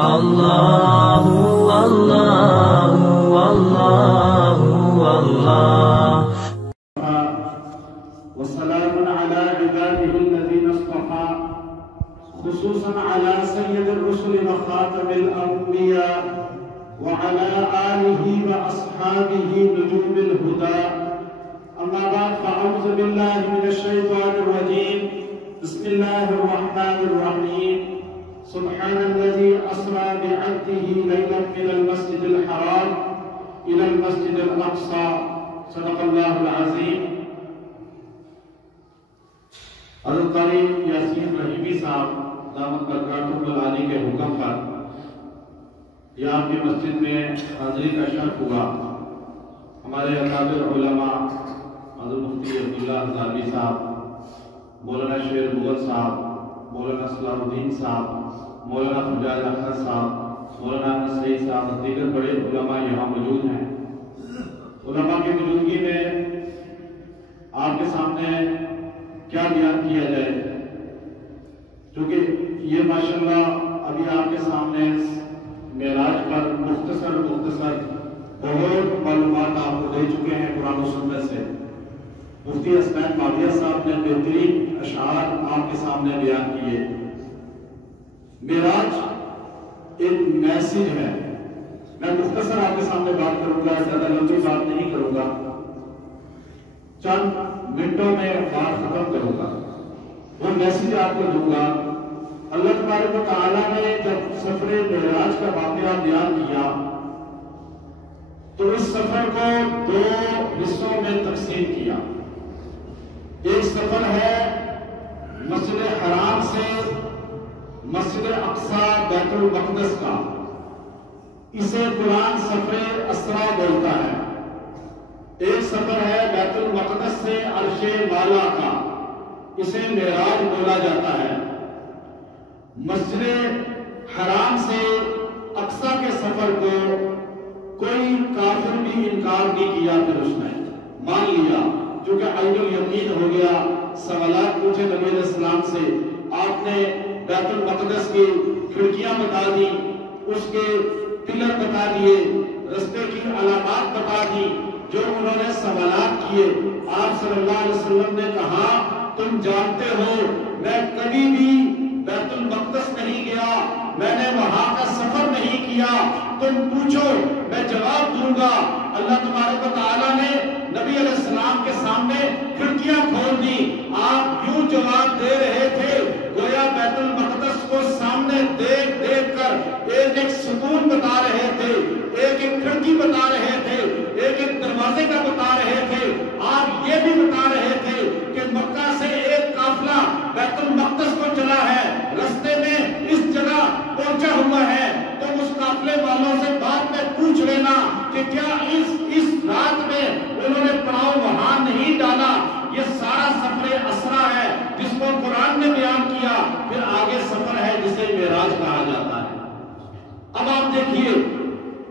اللہ اللہ اللہ اللہ وسلام على عباده الذين اصطفى خصوصا على سيد الرسل وخاتم الأنبياء وعلى آله وأصحابه نجوم الهدى أما بعد فأعوذ بالله من الشيطان الرجيم بسم الله الرحمن الرحيم سبحان الذي أسرى بعبده ليلا من المسجد الحرام إلى المسجد الأقصى صدق الله العظيم. حضرت قاری یاسین رحیمی صاحب دامت برکاتہ العالی کے حکم پر یہاں کی مسجد میں حاضری کا شرف ہوا. ہمارے اکابر علماء حضرت مفتی عبداللہ ہزاروی صاحب، مولانا شیر مغل صاحب، مولانا صلاح الدین صاحب، مولانا فجاج احمد صاحب، مولانا احمد سعید صاحب اور دیگر بڑے علماء یہاں موجود ہیں. علماء کی موجودگی میں آپ کے سامنے کیا بیان کیا جائے، کیونکہ یہ ماشاءاللہ ابھی آپ کے سامنے معراج پر مختصر بہت معلومات آپ کو دے چکے ہیں قرآن و سنت سے. مفتی حسنین ماویہ صاحب نے بہترین اشعار آپ کے سامنے بیان کیے. معراج ایک میسج ہے. میں مختصر آپ کے سامنے بات کروں گا، زیادہ لمبی بات نہیں کروں گا، چند منٹوں میں بات ختم کروں گا. وہ میسج آپ کو دوں گا. اللہ تبارک و تعالیٰ نے جب سفر معراج کا واقعہ بیان کیا تو اس سفر کو دو حصوں میں تقسیم کیا. ایک سفر ہے مسجد حرام سے مسجد اقصی بیت المقدس کا، اسے قرآن سفر اسرا بولتا ہے. ایک سفر ہے بیت المقدس سے عرش والا کا، اسے معراج بولا جاتا ہے. مسجد حرام سے اقصی کے سفر کو کوئی کافر بھی انکار نہیں کیا، پھر اس نے مان لیا کیونکہ عین الیقین ہو گیا. سوالات پوچھے نبی علیہ السلام سے، آپ نے بیت المقدس کی کھڑکیاں بتا دی، اس کے پلر بتا دیے، رستے کی علامات بتا دی. جو انہوں نے سوالات کیے آپ صلی اللہ علیہ وسلم نے کہا تم جانتے ہو میں کبھی بھی بیت المقدس نہیں گیا، میں نے وہاں کا سفر نہیں کیا، تم پوچھو میں جواب دوں گا. اللہ تبارک و تعالیٰ نے نبی علیہ السلام کے سامنے کھڑکیاں کھول دی. آپ یوں جواب دے رہے تھے گویا بیت المقدس کو سامنے دیکھ دیکھ کر ایک ایک ستون بتا رہے تھے، ایک ایک کھڑکی بتا رہے تھے، ایک ایک دروازے کا بتا رہے تھے. آپ یہ بھی بتا رہے تھے کہ مکہ سے ایک قافلہ بیت المقدس کو چلا ہے، رستے میں اس جگہ پہنچا ہوا ہے. تم اس قافلے والوں سے بعد میں پوچھ لینا کہ کیا اس رات میں انہوں نے پڑاؤ وہاں نہیں ڈالا. یہ سارا سفر اسرا ہے جس کو قرآن نے بیان کیا. پھر آگے سفر ہے جسے معراج کہا جاتا ہے. اب آپ دیکھیے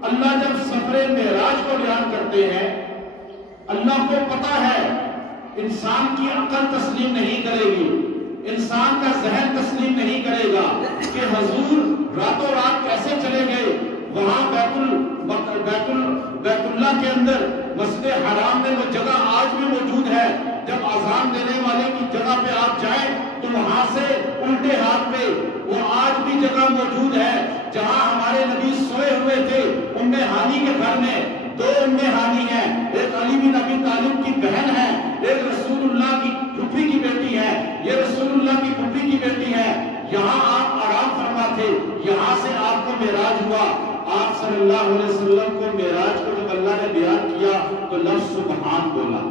اللہ جب سفر معراج کو بیان کرتے ہیں، اللہ کو پتا ہے انسان کی عقل تسلیم نہیں کرے گی، انسان کا ذہن تسلیم نہیں کرے گا کہ حضور راتوں رات کیسے چلے گئے. وہاں بیت اللہ کے اندر مسجد حرام میں وہ جگہ آج بھی موجود ہے. جب اذان دینے والے کی جگہ پہ آپ جائیں تو وہاں سے الٹے ہاتھ پہ وہ آج بھی جگہ موجود ہے جہاں ہمارے نبی سوئے ہوئے تھے. ام ہانی کے گھر میں دو ام ہانی ہیں، ایک علی بن ابی طالب کی بہن ہے، ایک رسول اللہ کی پھوپھی کی بیٹی ہے. یہ رسول اللہ کی پھوپھی کی بیٹی ہے. یہاں آپ آرام فرما تھے، یہاں سے آپ کو معراج ہوا. آپ صلی اللہ علیہ وسلم کو معراج کو جب اللہ نے بیان کیا تو لفظ سبحان بولا.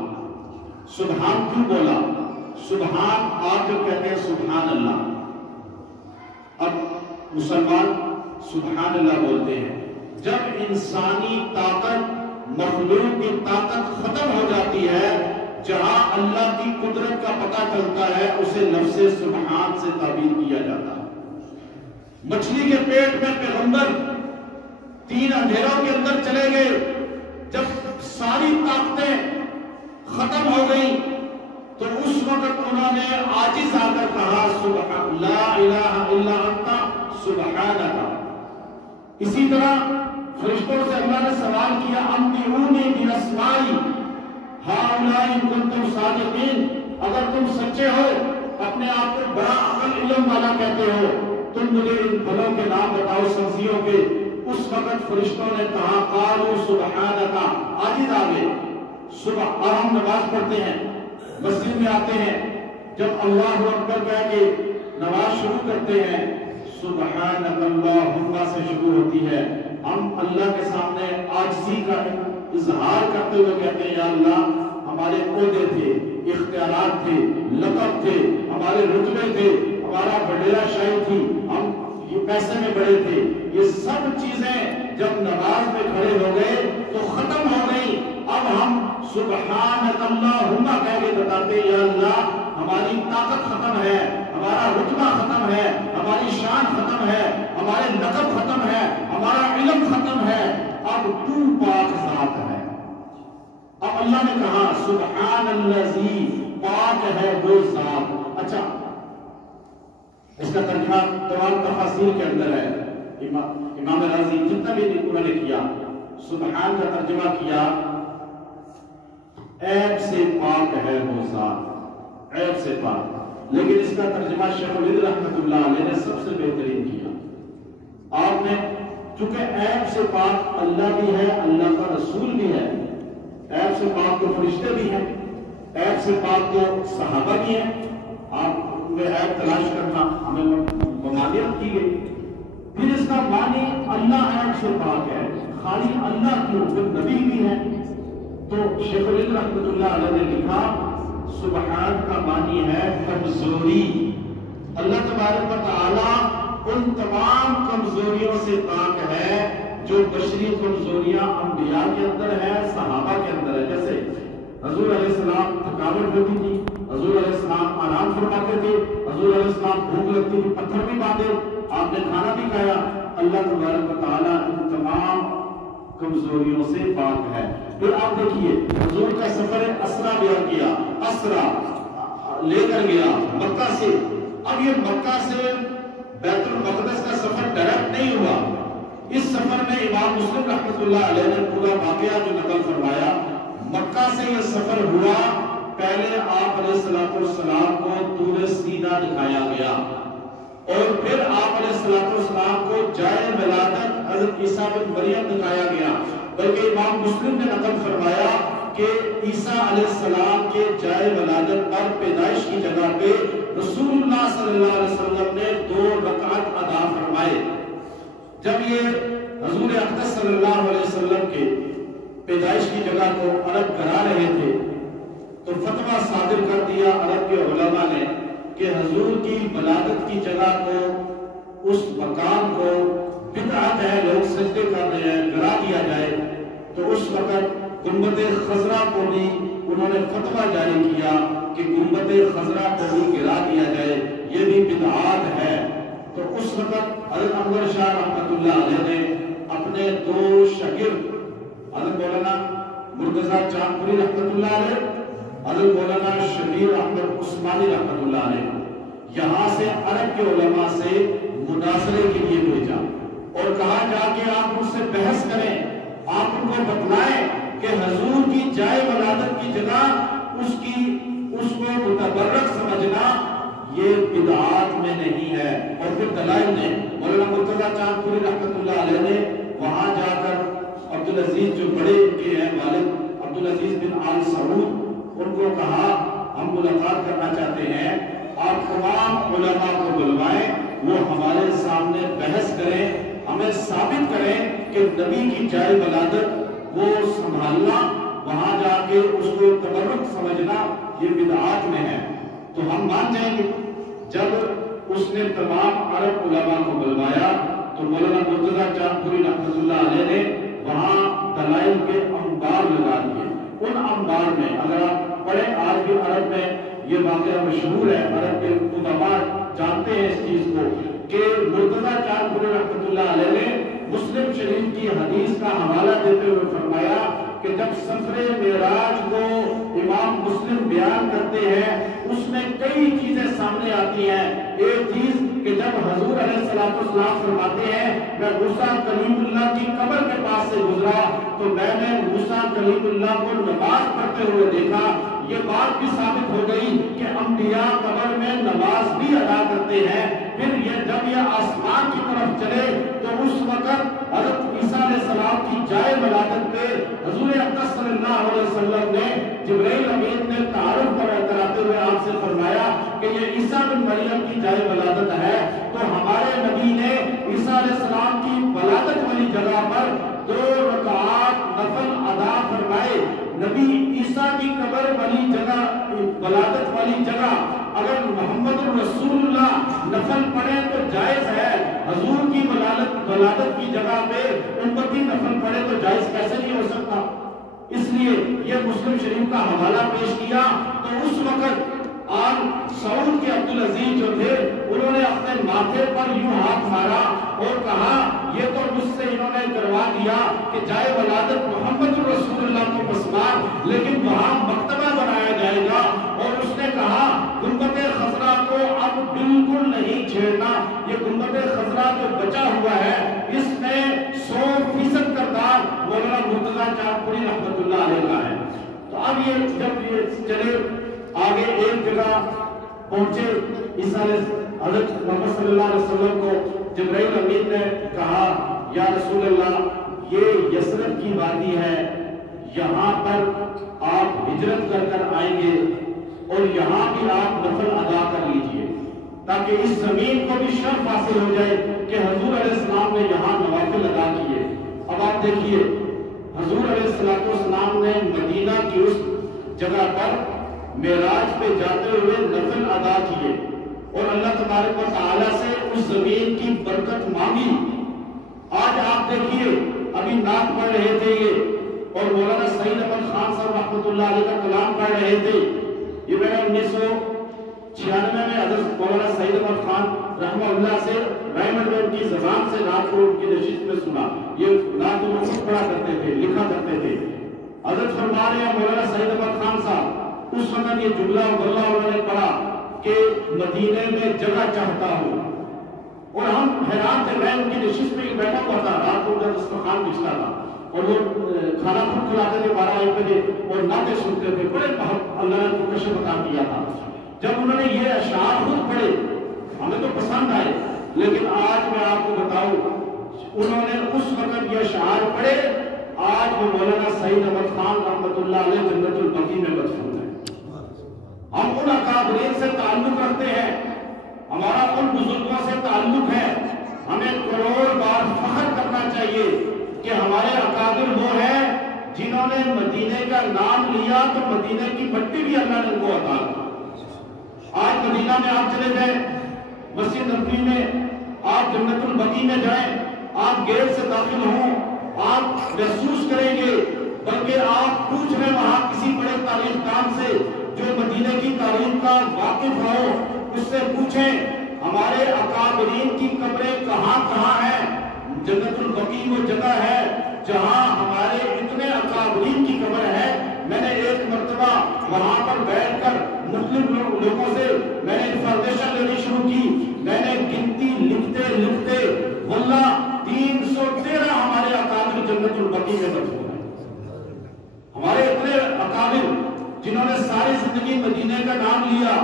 سبحان کیوں بولا؟ سبحان آپ جو کہتے ہیں سبحان اللہ، اب مسلمان سبحان اللہ بولتے ہیں. جب انسانی طاقت مخلوق کی طاقت ختم ہو جاتی ہے، جہاں اللہ کی قدرت کا پتہ چلتا ہے اسے لفظ سبحان سے تعبیر کیا جاتا ہے. مچھلی کے پیٹ میں پیغمبر 3 اندھیروں کے اندر چلے گئے. جب ساری طاقتیں ختم ہو گئیں تو اس وقت انہوں نے عاجز آ کر کہا لا الہ الا انت سبحانک. اسی طرح فرشتوں سے اللہ نے سوال کیا انبئونی باسمائی ہؤلاء ان کنتم صادقین، اگر تم سچے ہو، اپنے آپ کو بڑا عقل علم والا کہتے ہو، تم مجھے ان پھلوں کے نام بتاؤ سبزیوں کے۔ اس وقت فرشتوں نے کہا قالوا سبحانک، عاجز آگے صبح اور ہم نماز پڑھتے ہیں، مسجد میں آتے ہیں، جب اللہ اکبر کہہ کے نماز شروع کرتے ہیں سبحانک اللہم سے شروع ہوتی ہے، ہم اللہ کے سامنے عاجزی کا اظہار کرتے ہوئے کہتے ہیں یا اللہ ہمارے عہدے تھے، اختیارات تھے، لقب تھے، ہمارے رتبے تھے، ہمارا وڈیرا شاہی تھی، ہم یہ پیسے میں بڑے تھے، یہ سب چیزیں جب نماز میں کھڑے ہو گئے تو ختم ہو گئی۔ اب ہم سبحانک اللہم کہہ کے بتاتے یا اللہ ہماری طاقت ختم ہے، ہمارا رتبہ ختم ہے، ہماری شان ختم ہے، ہمارے لقب ختم ہے، ہمارا علم ختم ہے، اب تو پاک ذات ہے۔ اب اللہ نے کہا سبحان الذی، پاک ہے وہ ذات۔ اچھا اس کا ترجمہ تمام تفاسیر کے اندر ہے، امام رازی جتنا بھی انہوں نے کیا، سبحان کا ترجمہ کیا عیب سے پاک ہے وہ ذات، عیب سے پاک، لیکن اس کا ترجمہ شیخ الہند رحمۃ اللہ علیہ نے سب سے بہترین کیا۔ آپ نے چونکہ عیب سے پاک اللہ بھی ہے، اللہ کا رسول بھی ہے، عیب سے پاک تو فرشتے بھی ہیں، عیب سے پاک تو صحابہ بھی ہیں، آپ میں عیب تلاش کرنا ہمیں ممانعت کی گئی۔ پھر اس کا معنی اللہ عیب سے پاک ہے، خالی اللہ کی پھر نبی بھی ہے، تو شیخ الہند رحمۃ اللہ علیہ نے لکھا سبحان کا معنی ہے کمزوری، اللہ تبارک و تعالی ان تمام کمزوریوں سے پاک ہے جو بشری کمزوریاں انبیاء کے اندر ہے، صحابہ کے اندر ہے۔ جیسے حضور علیہ السلام تھکاوٹ ہوتی تھی، حضور علیہ السلام آرام فرماتے تھے، حضور علیہ السلام بھوک لگتی تھی پتھر بھی باندھے، آپ نے کھانا بھی کھایا، اللہ تبارک و تعالیٰ ان تمام کمزوریوں سے پاک ہے۔ پھر آپ دیکھیے حضور کا سفر اسرا بیان کیا، اسرا لے کر گیا مکہ سے، اب یہ مکہ سے بیت المقدس کا سفر ڈائریکٹ نہیں ہوا، اس سفر میں امام مسلم رحمۃ اللہ علیہ نے پورا واقعہ جو نقل فرمایا، مکہ سے یہ سفر ہوا، پہلے آپ علیہ السلام کو طور سینا دکھایا گیا، اور پھر آپ علیہ السلام کو جائے ولادت حضرت عیسیٰ بن مریم دکھایا گیا، بلکہ امام مسلم نے نقل فرمایا کہ عیسیٰ علیہ السلام کے جائے ولادت پر پیدائش کی جگہ پہ رسول اللہ صلی اللہ علیہ وسلم نے 2 رکعت ادا فرمائے۔ جب یہ حضور اقدس صلی اللہ علیہ وسلم کے پیدائش کی جگہ کو عرب کرا رہے تھے تو فتویٰ صادر کر دیا عرب کے علماء نے کہ حضور کی ولادت کی جگہ کو، اس مقام کو بدعت ہے، لوگ سجدے کر رہے ہیں، گرا دیا جائے۔ تو اس وقت گنبد خضرا کو بھی انہوں نے فتویٰ جاری کیا کہ گنبد خضرا کو بھی گرا دیا جائے، یہ بھی بدعات ہے۔ تو اس وقت حضرت انور شاہ رحمۃ اللہ علیہ نے اپنے 2 شاگرد حضرت مولانا مرتضیٰ چاند پوری رحمۃ اللہ علیہ، حضرت مولانا شبیر احمد عثمانی رحمۃ اللہ علیہ، یہاں سے عرب کے علماء سے مناظرے کے لیے بھیجا اور کہا جا کے آپ ان سے بحث کریں، آپ ان کو بتلائیں کہ حضور کی جائے ولادت کی جگہ اس کو متبرک سمجھنا یہ بدعات میں نہیں ہے۔ اور پھر دلائل نے مولانا مرتضیٰ چاند پوری رحمۃ اللہ علیہ نے وہاں جا کر عبدالعزیز جو بڑے کے ہیں والد عبدالعزیز بن آل سعود، ان کو کہا ہم ملاقات کرنا چاہتے ہیں، آپ تمام علماء کو بلوائیں، وہ ہمارے سامنے بحث کریں، ہمیں ثابت کریں کہ نبی کی جائے ولادت وہ سنبھالنا، وہاں جا کے اس کو تبرک سمجھنا یہ بدعات میں ہے۔ تو ہم مان جائیں گے۔ جب اس نے تمام عرب علماء کو بلوایا تو مولانا مرتضیٰ چاند پوری رحمۃ اللہ علیہ نے وہاں دلائل کے انبار لگا دیے۔ ان انبار میں اگر آپ پڑھیں، آج بھی عرب میں یہ واقعہ مشہور ہے، عرب کے علماء جانتے ہیں اس چیز کو کہ مرتضیٰ چاند پوری رحمۃ اللہ علیہ نے مسلم شریف کی حدیث کا حوالہ دیتے ہوئے فرمایا کہ جب سفر معراج کو امام مسلم بیان کرتے ہیں اس میں کئی چیزیں سامنے آتی ہیں۔ ایک چیز کہ جب حضور علیہ السلام فرماتے ہیں میں موسیٰ کلیم اللہ کی قبر کے پاس سے گزرا تو میں نے موسیٰ کلیم اللہ کو نماز پڑھتے ہوئے دیکھا، یہ بات بھی ثابت ہو گئی کہ انبیاء قبر میں نماز بھی ادا کرتے ہیں۔ پھر جب یہ آسمان کی طرف چلے تو اس وقت حضرت عیسیٰ علیہ السلام کی جائے ولادت پہ حضور اقدس صلی اللہ علیہ وسلم نے جبرائیل امین نے تعارف کراتے ہوئے آپ سے فرمایا کہ یہ عیسیٰ بن مریم کی جائے ولادت ہے۔ تو ہمارے نبی نے عیسیٰ علیہ السلام کی ولادت والی جگہ پر 2 رکعات نفل ادا فرمائے۔ نبی عیسیٰ کی قبر والی جگہ، ولادت والی جگہ اگر محمد رسول اللہ نفل پڑھے تو جائز ہے، حضور کی ولادت کی جگہ پہ امتی نفل پڑھے تو جائز کیسے نہیں ہو سکتا؟ اس لیے یہ مسلم شریف کا حوالہ پیش کیا تو اس وقت آل سعود کے عبدالعزیز جو تھے انہوں نے اپنے ماتھے پر یوں ہاتھ مارا اور کہا یہ تو مجھ سے انہوں نے کروا دیا کہ جائے ولادت محمد رسول اللہ کو پسمار، لیکن وہاں مکتبہ بنایا جائے گا۔ اور اس نے کہا گنبد خضرا کو اب بالکل نہیں چھیڑنا، یہ گنبد خضرا جو بچا ہوا ہے اس میں 100% کردار مولانا مرتضیٰ چاند پوری رحمت اللہ علیہ کا ہے۔ تو اب یہ جب یہ چلے آگے ایک جگہ پہنچے، حضرت محمد صلی اللہ علیہ وسلم کو جبرائیل امین نے کہا یا رسول اللہ یہ یثرب کی وادی ہے، یہاں پر آپ ہجرت کر آئیں گے اور یہاں بھی آپ نفل ادا کر لیجئے تاکہ اس زمین کو بھی شرف حاصل ہو جائے کہ حضور علیہ السلام نے یہاں نوافل ادا کیے۔ اب آپ دیکھیے حضور علیہ السلام نے مدینہ کی اس جگہ پر معراج پہ جاتے ہوئے نفل ادا کیے اور اللہ تبارک و تعالیٰ سے اس زمین کی برکت مانگی۔ آج آپ دیکھیے ابھی نعت پڑھ رہے تھے یہ اور مولانا سعید احمد خان صاحب رحمۃ اللہ علیہ کا کلام پڑھ رہے تھے، یہ میں نے 1996 میں حضرت مولانا سعید احمد خان رحمہ اللہ سے رحمت اللہ کی زبان سے نعت کو ان کی نشست میں سنا۔ یہ نعت وہ خود پڑھا کرتے تھے، لکھا کرتے تھے۔ حضرت فرما رہے ہیں مولانا سعید احمد خان صاحب اس وقت یہ جملہ انہوں نے پڑھا کہ مدینے میں جگہ چاہتا ہوں، اور ہم حیران تھے، میں ان کی نشست میں بیٹھا ہوا تھا، رات کو جب دسترخوان بچھتا تھا اور وہ کھانا خود کھلاتے تھے 12-1 بجے اور نعتیں سنتے تھے، بڑے اللہ نے ان کو کشف عطا کیا تھا۔ جب انہوں نے یہ اشعار خود پڑھے ہمیں تو پسند آئے، لیکن آج میں آپ کو بتاؤں انہوں نے اس وقت یہ اشعار پڑھے، آج وہ مولانا سعید احمد خان رحمۃ اللہ علیہ جنت البقیع میں مدفون ہے۔ ہم ان اکابرین سے تعلق رکھتے ہیں، ہمارا ان بزرگوں سے تعلق ہے، ہمیں کروڑ بار فخر کرنا چاہیے کہ ہمارے اکابر وہ ہیں جنہوں نے مدینے کا نام لیا تو مدینے کی مٹی بھی اللہ نے ان کو عطا کی۔ آج مدینہ میں آپ چلے جائیں، مسجد نبوی میں آپ جنت البقیع میں جائیں، آپ گیٹ سے داخل ہوں آپ محسوس کریں گے، بلکہ آپ پوچھ رہے وہاں کسی بڑے تاریخ دان سے جو مدینہ کی تاریخ کا واقف ہو، اس سے پوچھیں ہمارے اکابرین کی قبریں کہاں کہاں ہیں۔ جنت البقیع وہ جگہ ہے جہاں ہمارے اتنے اکابرین کی قبر ہے۔ میں نے ایک مرتبہ وہاں پر بیٹھ کر مختلف لوگوں سے میں نے انفارمیشن لینی شروع کی، میں نے گنتی لکھتے لکھتے واللہ 313 ہمارے اکابر جنت البقیع میں مدفون ہیں۔ ہمارے اتنے اکابر جنہوں نے ساری زندگی مدینہ کا نام لیا،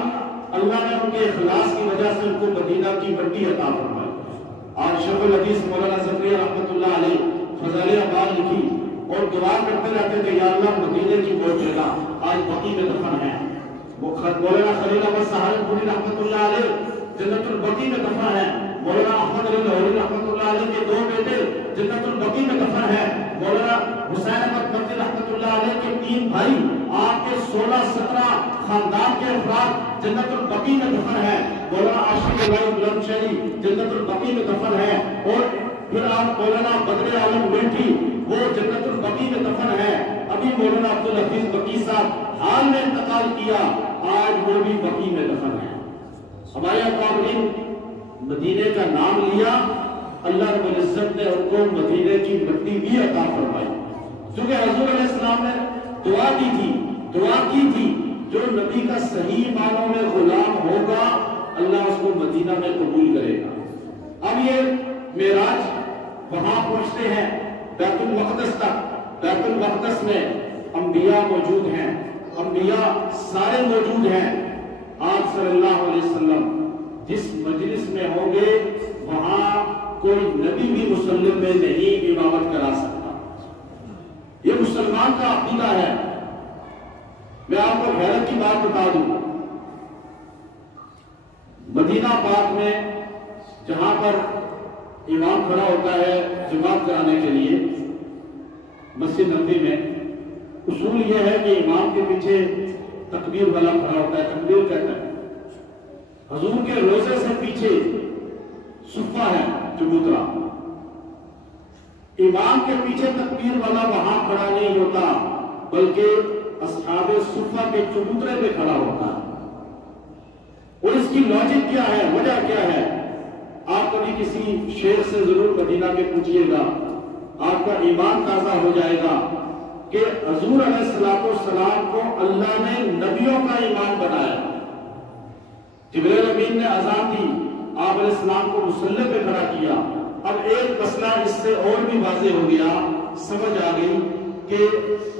اللہ نے ان کے اخلاص کی وجہ سے ان کو مدینہ کی مٹی عطا فرمائی۔ آج شیخ الحدیث مولانا زکریا رحمۃ اللہ علیہ فضائل اعمال لکھی اور دعا کرتے رہتے تھے یا اللہ مدینہ کی وہ جگہ آج بقیع میں دفن ہے۔ وہ مولانا خلیل احمد سہارنپوری رحمۃ اللہ علیہ جنت البقیع میں دفن ہے۔ مولانا احمد علی لاہوری رحمۃ اللہ علیہ کے 2 بیٹے جنت البقیع میں دفن ہے۔ مولانا حسین احمد مدنی رحمۃ اللہ علیہ کے 3 بھائی، آپ کے 16-17 خاندان کے افراد جنت البقیع میں دفن ہے۔ مولانا عاشق الہی بلند شہری جنت البقیع میں دفن ہے، اور پھر آپ مولانا بدر عالم بیٹھی وہ جنت البقیع میں دفن ہے۔ ابھی مولانا عبدالحفیظ بقی صاحب حال میں انتقال کیا، آج وہ بھی بقیع میں دفن ہے۔ ہمارے اکابرین مدینے کا نام لیا، اللہ رب العزت نے ان کو مدینے کی مٹی بھی عطا فرمائی، کیونکہ حضور علیہ السلام نے دعا کی تھی جو نبی کا صحیح معنوں میں غلام ہوگا اللہ اس کو مدینہ میں قبول کرے گا۔ اب یہ معراج وہاں پہنچتے ہیں بیت المقدس تک۔ بیت المقدس میں انبیاء موجود ہیں، انبیاء سارے موجود ہیں۔ آپ صلی اللہ علیہ وسلم جس مجلس میں ہوں گے وہاں کوئی نبی بھی مسلم میں نہیں امامت کرا سکتا۔ یہ مسلمان کا عقیدہ ہے۔ میں آپ کو غیرت کی بات بتا دوں، مدینہ پاک میں جہاں پر امام کھڑا ہوتا ہے جماعت کرانے کے لیے مسجد نبوی میں، اصول یہ ہے کہ امام کے پیچھے تکبیر والا کھڑا ہوتا ہے، تکبیر کہتا ہے۔ حضور کے روزے سے پیچھے صفہ ہے چبوترا، امام کے پیچھے تکبیر والا وہاں کھڑا نہیں ہوتا بلکہ اصحاب صفہ کے چبوترے پہ کھڑا ہوتا ہے۔ اور اس کی لاجک کیا ہے، وجہ کیا ہے؟ آپ کبھی کسی شیخ سے ضرور مدینہ کے پوچھئے گا، آپ کا ایمان تازہ ہو جائے گا کہ حضور علیہ السلام کو اللہ نے نبیوں کا امام بنایا۔ جبریل امین نے اذان دی، آپ علیہ السلام کو مصلی پہ کھڑا کیا۔ اب ایک مسئلہ اس سے اور بھی واضح ہو گیا، سمجھ آ گئی کہ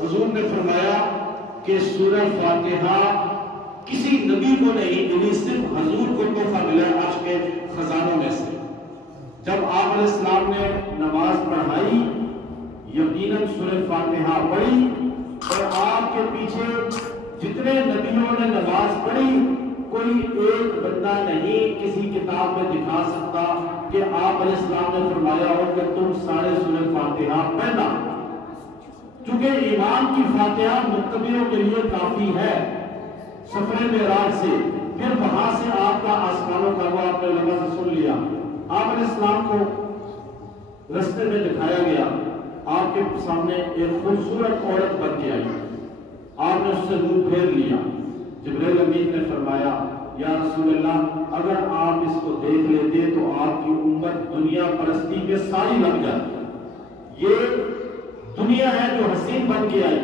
حضور نے فرمایا کہ سورہ فاتحہ کسی نبی کو نہیں ملی، صرف حضور کو تحفہ ملا عرش کے خزانوں میں سے۔ جب آپ علیہ السلام نے نماز پڑھائی، یقیناً سورہ فاتحہ پڑھی، اور آپ کے پیچھے جتنے نبیوں نے نماز پڑھی کوئی ایک بندہ نہیں کسی کتاب میں دکھا سکتا کہ آپ علیہ السلام نے فرمایا ہو کہ تم سارے سورہ فاتحہ پڑھنا، چونکہ ایمان کی فاتحہ متبعوں کے لیے کافی ہے۔ سفر معراج سے پھر وہاں سے آپ کا آسمانوں کا وہ آپ نے لفظ سن لیا، آپ علیہ السلام کو رستے میں دکھایا گیا، آپ کے سامنے ایک خوبصورت عورت بن کے آئی، آپ نے اس سے منہ پھیر لیا۔ جبریل امین نے فرمایا یا رسول اللہ اگر آپ اس کو دیکھ لیتے تو آپ کی امت دنیا پرستی کے ساری لگ جاتی۔ یہ دنیا ہے جو حسین بن کے آئی،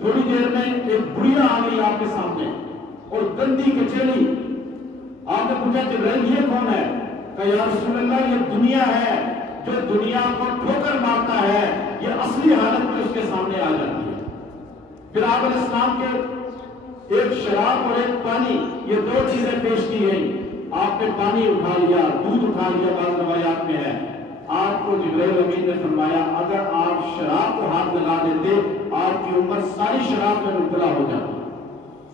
تھوڑی دیر میں ایک بڑھیا آ گئی آپ کے سامنے اور گندی کچیڑی۔ آپ نے پوچھا جبریل یہ کون ہے؟ کہ یا رسول اللہ یہ دنیا ہے جو دنیا کو ٹھوکر مارتا ہے، یہ اصلی حالت میں اس کے سامنے آ جاتی ہے۔ پھر آپ علیہ السلام کے ایک شراب اور ایک پانی، یہ دو چیزیں پیش کی گئی۔ آپ نے پانی اٹھا لیا، دودھ اٹھا لیا، بعض روایات میں ہے۔ آپ کو جبریل امین نے فرمایا اگر آپ شراب کو ہاتھ لگا دیتے آپ کی امت ساری شراب میں مبتلا ہو جاتی۔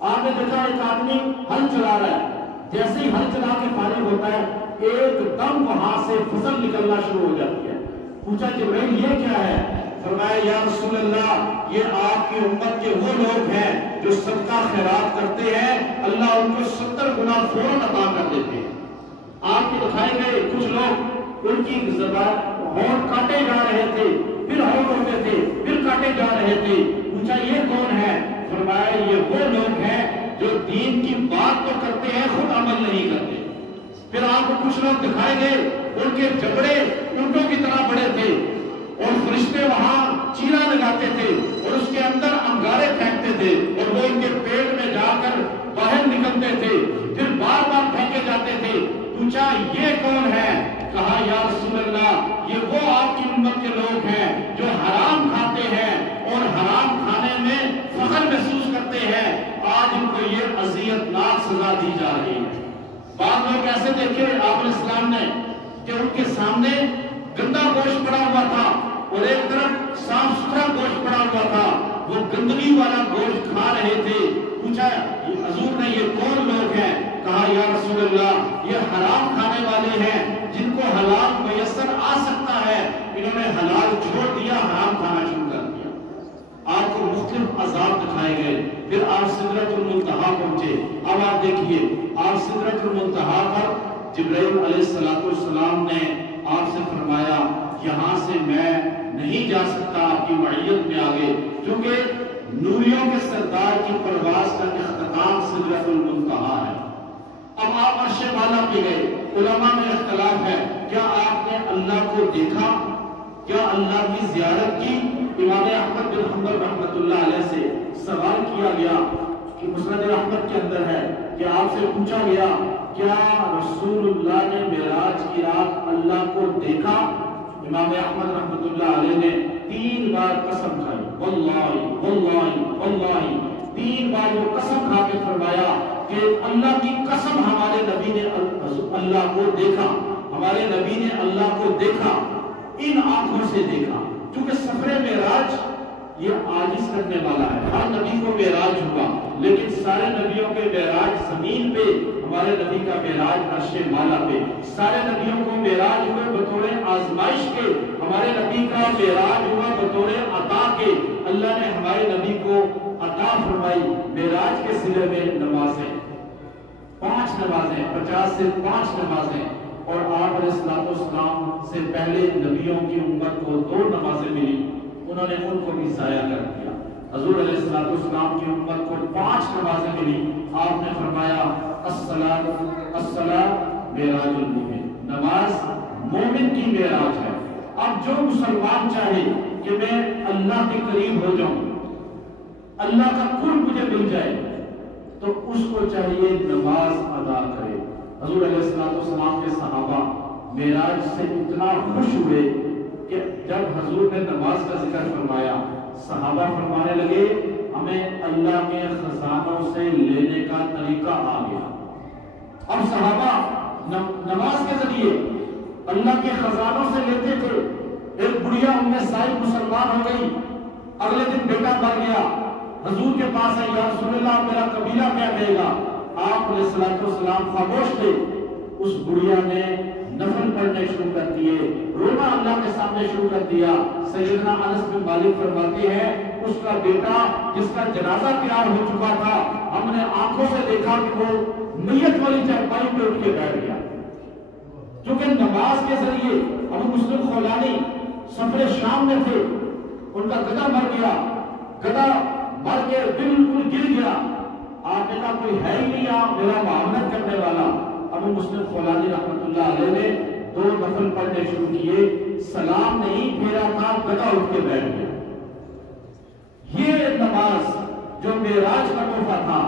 آپ نے دیکھا ایک آدمی ہل چلا رہا ہے، جیسے ہی ہل چلا کے فارغ ہوتا ہے ایک دم وہاں سے فصل نکلنا شروع ہو جاتی ہے۔ پوچھا جبریل یہ کیا ہے؟ فرمایا یا رسول اللہ یہ آپ کی امت کے وہ لوگ ہیں جو صدقہ خیرات کرتے ہیں، اللہ ان کو 70 گنا فوراً عطا کر دیتے ہیں۔ آپ کے دکھائے گئے کچھ لوگ ان کی زبان ہونٹ کاٹے جا رہے تھے، پھر ہونٹ ہوتے تھے، پھر کاٹے جا رہے تھے۔ پوچھا یہ کون ہے؟ فرمایا یہ وہ لوگ ہیں جو دین کی بات تو کرتے ہیں خود عمل نہیں کرتے۔ پھر آپ کو کچھ لوگ دکھائے گئے ان کے جبڑے اونٹوں کی طرح بڑے تھے اور فرشتے وہاں چیرا لگاتے تھے اور اس کے اندر انگارے پھینکتے تھے اور وہ ان کے پیٹ میں جا کر باہر نکلتے تھے، پھر بار بار پھینکے جاتے تھے۔ پوچھا یہ کون ہے؟ کہا یا رسول اللہ یہ وہ آپ کی امت کے لوگ ہیں جو حرام کھاتے ہیں اور حرام کھانے میں فخر محسوس کرتے ہیں، آج ان کو یہ اذیت ناک سزا دی جا رہی ہے۔ بعض لوگ ایسے دیکھے آپ علیہ السلام نے کہ ان کے سامنے گندا گوشت پڑا ہوا تھا اور ایک طرف صاف ستھرا گوشت پڑا ہوا تھا، وہ گندگی والا گوشت کھا رہے تھے۔ پوچھا حضور نے یہ کون لوگ ہیں؟ کہا یا رسول اللہ یہ حرام کھانے والے ہیں جن کو حلال میسر آ سکتا ہے، انہوں نے حلال چھوڑ دیا، حرام کھانا شروع کر دیا۔ آپ کو مختلف عذاب دکھائے گئے، پھر آپ سدرۃ المنتہا پہنچے۔ اب آپ دیکھیے آپ سدرۃ المنتہا پر جبرائیل علیہ السلام نے آپ سے فرمایا یہاں سے میں نہیں جا سکتا آپ کی معیت میں آگے، کیونکہ نوریوں کے سردار کی پرواز کا اختتام سدرۃ المنتہا ہے۔ اب آپ عرش بالا پہ گئے، علماء میں اختلاف ہے کیا آپ نے اللہ کو دیکھا، کیا اللہ کی زیارت کی؟ امام احمد بن حنبل رحمۃ اللہ علیہ سے سوال کیا گیا کہ مسند احمد کے اندر ہے کہ آپ سے پوچھا گیا کیا رسول اللہ نے معراج کی رات اللہ کو دیکھا؟ امام احمد رحمۃ اللہ علیہ نے 3 بار قسم کھائی، واللہ واللہ واللہ، 3 بار وہ قسم کھا کے فرمایا کہ اللہ کی قسم ہمارے نبی نے اللہ کو دیکھا، ہمارے نبی نے اللہ کو دیکھا، ان آنکھوں سے دیکھا۔ کیونکہ سفر معراج یہ عاجز کرنے والا ہے، ہر نبی کو معراج ہوا، لیکن سارے نبیوں کے معراج زمین پہ، ہمارے نبی کا معراج عرش بالا پہ۔ سارے نبیوں کو معراج ہوئے بطور آزمائش کے، ہمارے نبی کا معراج ہوا بطور عطا کے۔ اللہ نے ہمارے نبی کو عطا فرمائی معراج کے صلے میں نمازیں، 5 نمازیں، 50 سے 5 نمازیں، اور آپ علیہ السلام سے پہلے نبیوں کی امت کو 2 نمازیں ملی، انہوں نے ان کو بھی ضائع کر دیا۔ حضور علیہ السلام کی امت کو 5 نمازیں ملی، آپ نے فرمایا الصلاۃ معراج المومن، نماز مومن کی معراج ہے۔ اب جو مسلمان چاہے کہ میں اللہ کے قریب ہو جاؤں، اللہ کا قرب مجھے مل جائے، تو اس کو چاہیے نماز ادا کرے۔ حضور علیہ السلام کے صحابہ معراج سے اتنا خوش ہوئے کہ جب حضور نے نماز کا ذکر فرمایا، صحابہ فرمانے لگے ہمیں اللہ کے خزانوں سے لینے کا طریقہ آ گیا۔ اب صحابہ نماز کے ذریعے اللہ کے خزانوں سے لیتے تھے۔ ایک بڑھیا ام سعید مسلمان ہو گئی، اگلے دن بیٹا مر گیا، حضور کے پاس ہے، یا رسول اللہ میرا قبیلہ کیا کہے گا؟ آپ علیہ السلام خاموش تھے۔ اس بڑھیا نے نفل پڑھنے شروع کر دیے، رونا اللہ کے سامنے شروع کر دیا۔ سیدنا انس بن مالک فرماتے ہیں اس کا بیٹا جس کا جنازہ تیار ہو چکا تھا، ہم نے آنکھوں سے دیکھا کہ وہ میت والی چارپائی پہ اٹھ کے بیٹھ گیا، کیونکہ نماز کے ذریعے۔ ابو مسلم خولانی سفر شام میں تھے، ان کا گدھا مر گیا، گدھا مر کے بالکل گر گیا، آپ نے کہا کوئی ہے ہی نہیں آپ میرا معاونت کرنے والا۔ ابو مسلم خولانی رحمۃ اللہ علیہ نے 2 نفل پڑھنے شروع کیے، سلام نہیں پھیرا تھا، گدھا اٹھ کے بیٹھ گیا۔ یہ نماز جو معراج کا تحفہ تھا،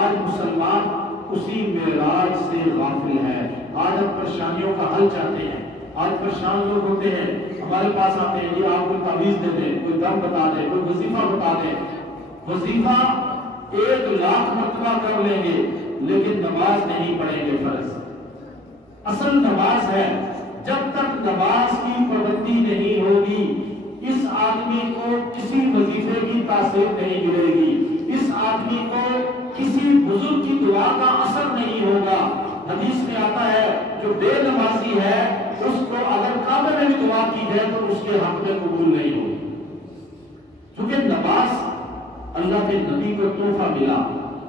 آج مسلمان اسی معراج سے غافل ہے۔ آج ہم پریشانیوں کا حل چاہتے ہیں، آج پریشان لوگ ہوتے ہیں، ہمارے پاس آتے ہیں، یہ آپ کو تعویذ دے دیں، کوئی دم بتا دے، کوئی وظیفہ بتا دے۔ وظیفہ 1,00,000 مرتبہ کر لیں گے لیکن نماز نہیں پڑھیں گے فرض۔ اصل نماز ہے، جب تک نماز کی پابندی نہیں ہوگی اس آدمی کو کسی وظیفے کی تاثیر نہیں ملے گی، اس آدمی کو کسی بزرگ کی دعا کا اثر نہیں ہوگا۔ حدیث میں آتا ہے جو بے نمازی ہے اس کو اگر کعبے میں بھی دعا کی جائے تو اس کے حق میں قبول نہیں ہوگی، کیونکہ نماز اللہ کے نبی کو تحفہ ملا،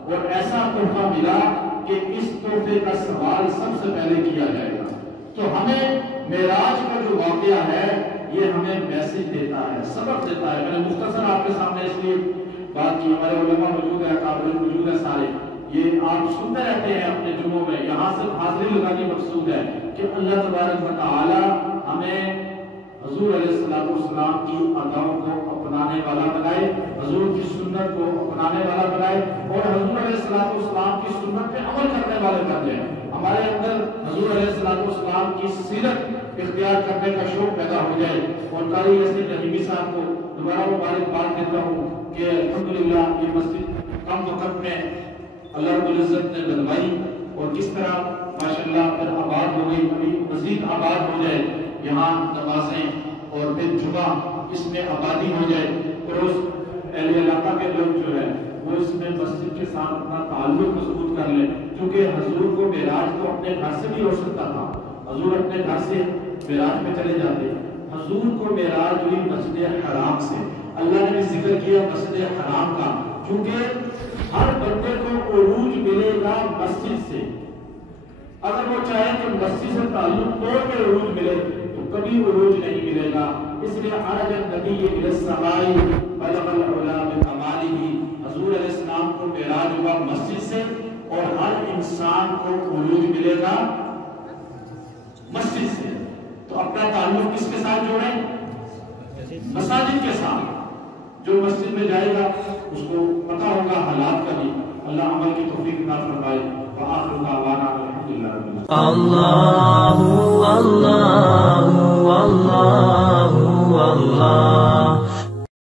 اور ایسا تحفہ ملا کہ اس تحفے کا سوال سب سے پہلے کیا جائے گا۔ تو ہمیں معراج کا جو واقعہ ہے یہ ہمیں میسج دیتا ہے، سبق دیتا ہے۔ میں نے مختصر آپ کے سامنے اس لیے بات کی، ہمارے علماء موجود ہیں، قابل موجود ہیں سارے، یہ آپ سنتے رہتے ہیں اپنے جمعوں میں، یہاں سے حاضری لگانی مقصود ہے کہ اللہ تبارک و تعالی ہمیں حضور علیہ السلام کی اداؤں کو اپنانے والا بنائے، حضور کی سنت کو اپنانے والا بنائے، اور حضور علیہ السلام کی سنت پہ عمل کرنے والے کر دیں۔ ہمارے اندر حضور علیہ السلام کی سیرت اختیار کرنے کا شوق پیدا ہو جائے۔ اور قاری یاسین رحیمی صاحب کو دوبارہ مبارکباد دیتا ہوں کہ الحمدللہ یہ مسجد کم وقت میں اللہ رب العزت نے بنوائی، اور کس طرح ماشاءاللہ پھر آباد ہو گئی، ابھی مزید آباد ہو جائے، یہاں نمازیں اور پھر جمعہ اس میں آبادی ہو جائے، اور اس اہل علاقہ کے لوگ جو ہے وہ اس میں مسجد کے ساتھ اپنا تعلق مضبوط کر لیں، کیونکہ حضور کو معراج تو اپنے گھر سے بھی ہو سکتا تھا، حضور اپنے گھر سے معراج میں چلے جاتے، حضور کو معراج ہوئی مسجد حرام سے۔ اللہ نے بھی ذکر کیا مسجد حرام کا، کیونکہ ہر بندے کو عروج ملے گا مسجد سے، اگر وہ چاہے کہ مسجد سے تعلق توڑ کے عروج ملے تو کبھی عروج نہیں ملے گا۔ اس لیے عرج النبی الی السماء بلغ العلا بکمالہ، حضور علیہ السلام کو معراج ہوا مسجد سے، اور ہر انسان کو عروج ملے گا مسجد سے۔ تو اپنا تعلق کس کے ساتھ جوڑیں؟ مساجد کے ساتھ۔ جو مسجد میں جائے گا اس کو پتہ ہوگا حالات کا بھی، اللہ عمل کی توفیق عطا فرمائے۔ وآخر دعوانا الحمدللہ رب العالمین۔ اللہ اللہ اللہ اللہ